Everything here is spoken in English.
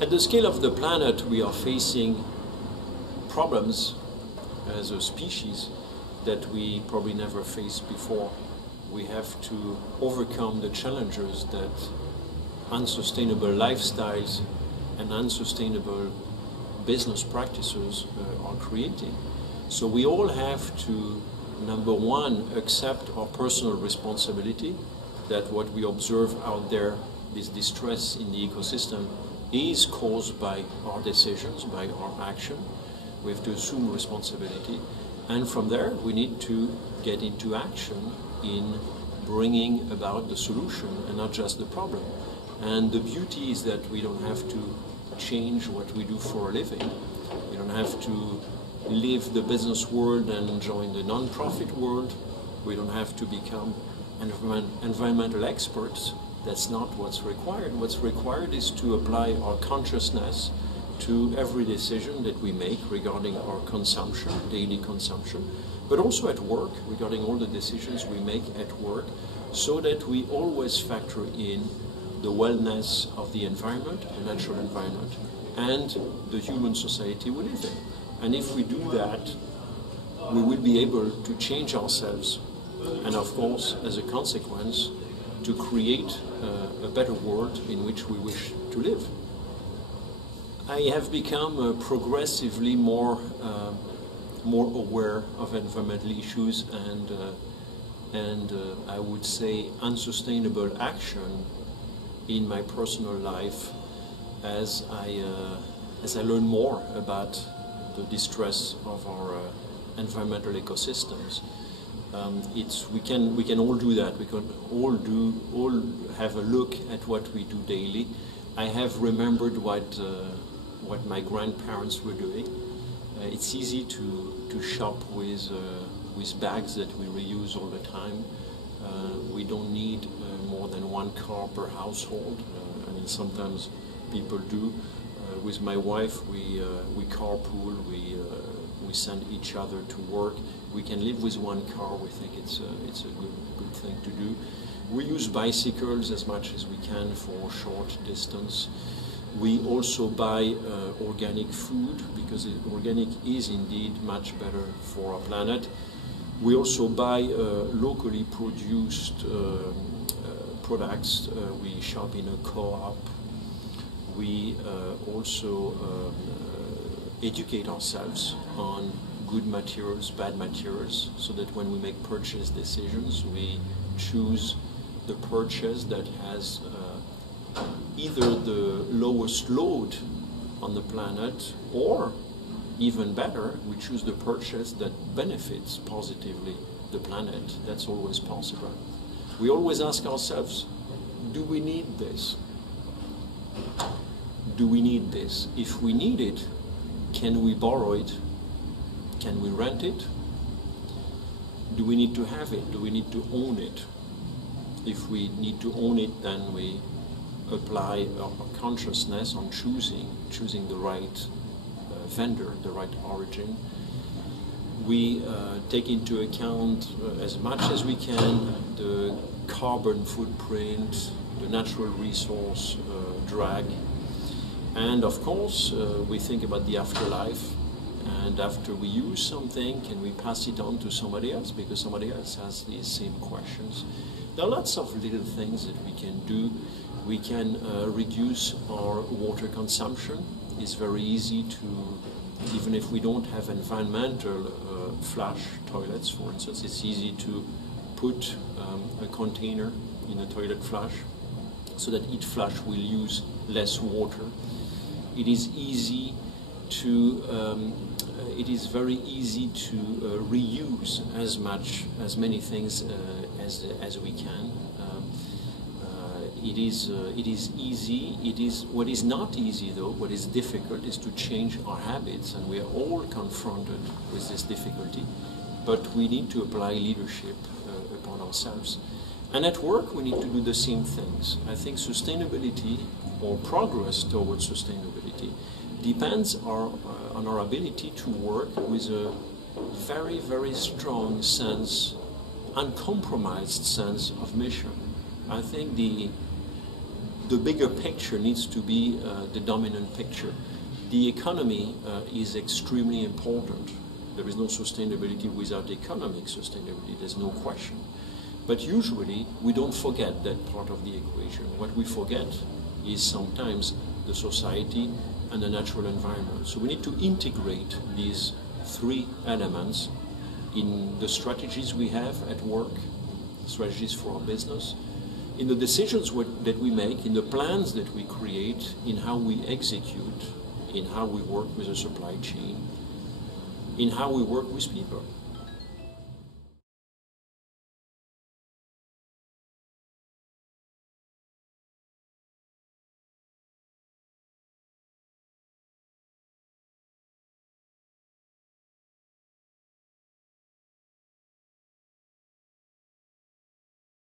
At the scale of the planet, we are facing problems as a species that we probably never faced before. We have to overcome the challenges that unsustainable lifestyles and unsustainable business practices are creating. So we all have to, number one, accept our personal responsibility, that what we observe out there, this distress in the ecosystem, is caused by our decisions, by our action. We have to assume responsibility. And from there, we need to get into action in bringing about the solution and not just the problem. And the beauty is that we don't have to change what we do for a living. We don't have to leave the business world and join the non-profit world. We don't have to become environmental experts. That's not what's required. What's required is to apply our consciousness to every decision that we make regarding our consumption, daily consumption, but also at work, regarding all the decisions we make at work, so that we always factor in the wellness of the environment, the natural environment, and the human society we live in. And if we do that, we will be able to change ourselves, and of course, as a consequence, to create a better world in which we wish to live. I have become progressively more aware of environmental issues and I would say unsustainable action in my personal life as I learn more about the distress of our environmental ecosystems. We can all do that. We can all have a look at what we do daily. I have remembered what my grandparents were doing. It's easy to shop with bags that we reuse all the time. We don't need more than one car per household. I mean, sometimes people do. With my wife, we carpool. We send each other to work. We can live with one car. We think it's a good thing to do. We use bicycles as much as we can for short distance. We also buy organic food because organic is indeed much better for our planet. We also buy locally produced products. We shop in a co-op. We also educate ourselves on good materials, bad materials, so that when we make purchase decisions, we choose the purchase that has either the lowest load on the planet, or even better, we choose the purchase that benefits positively the planet. That's always possible. We always ask ourselves, do we need this? Do we need this? If we need it, can we borrow it? Can we rent it? Do we need to have it? Do we need to own it? If we need to own it, then we apply our consciousness on choosing the right vendor, the right origin. We take into account as much as we can the carbon footprint, the natural resource drag, and of course we think about the afterlife. And after we use something, can we pass it on to somebody else, because somebody else has these same questions? There are lots of little things that we can do. We can reduce our water consumption. It's very easy to, even if we don't have environmental flush toilets, for instance, it's easy to put a container in a toilet flush so that each flush will use less water. It is easy to it is very easy to reuse as many things as we can. It is easy. What is not easy, though, what is difficult, is to change our habits, and we are all confronted with this difficulty. But we need to apply leadership upon ourselves. And at work, we need to do the same things. I think sustainability, or progress towards sustainability, depends on our ability to work with a very, very strong sense, uncompromised sense of mission. I think the the bigger picture needs to be the dominant picture. The economy is extremely important. There is no sustainability without economic sustainability, there's no question. But usually we don't forget that part of the equation. What we forget is sometimes the society and the natural environment. So we need to integrate these three elements in the strategies we have at work, strategies for our business, in the decisions that we make, in the plans that we create, in how we execute, in how we work with the supply chain, in how we work with people.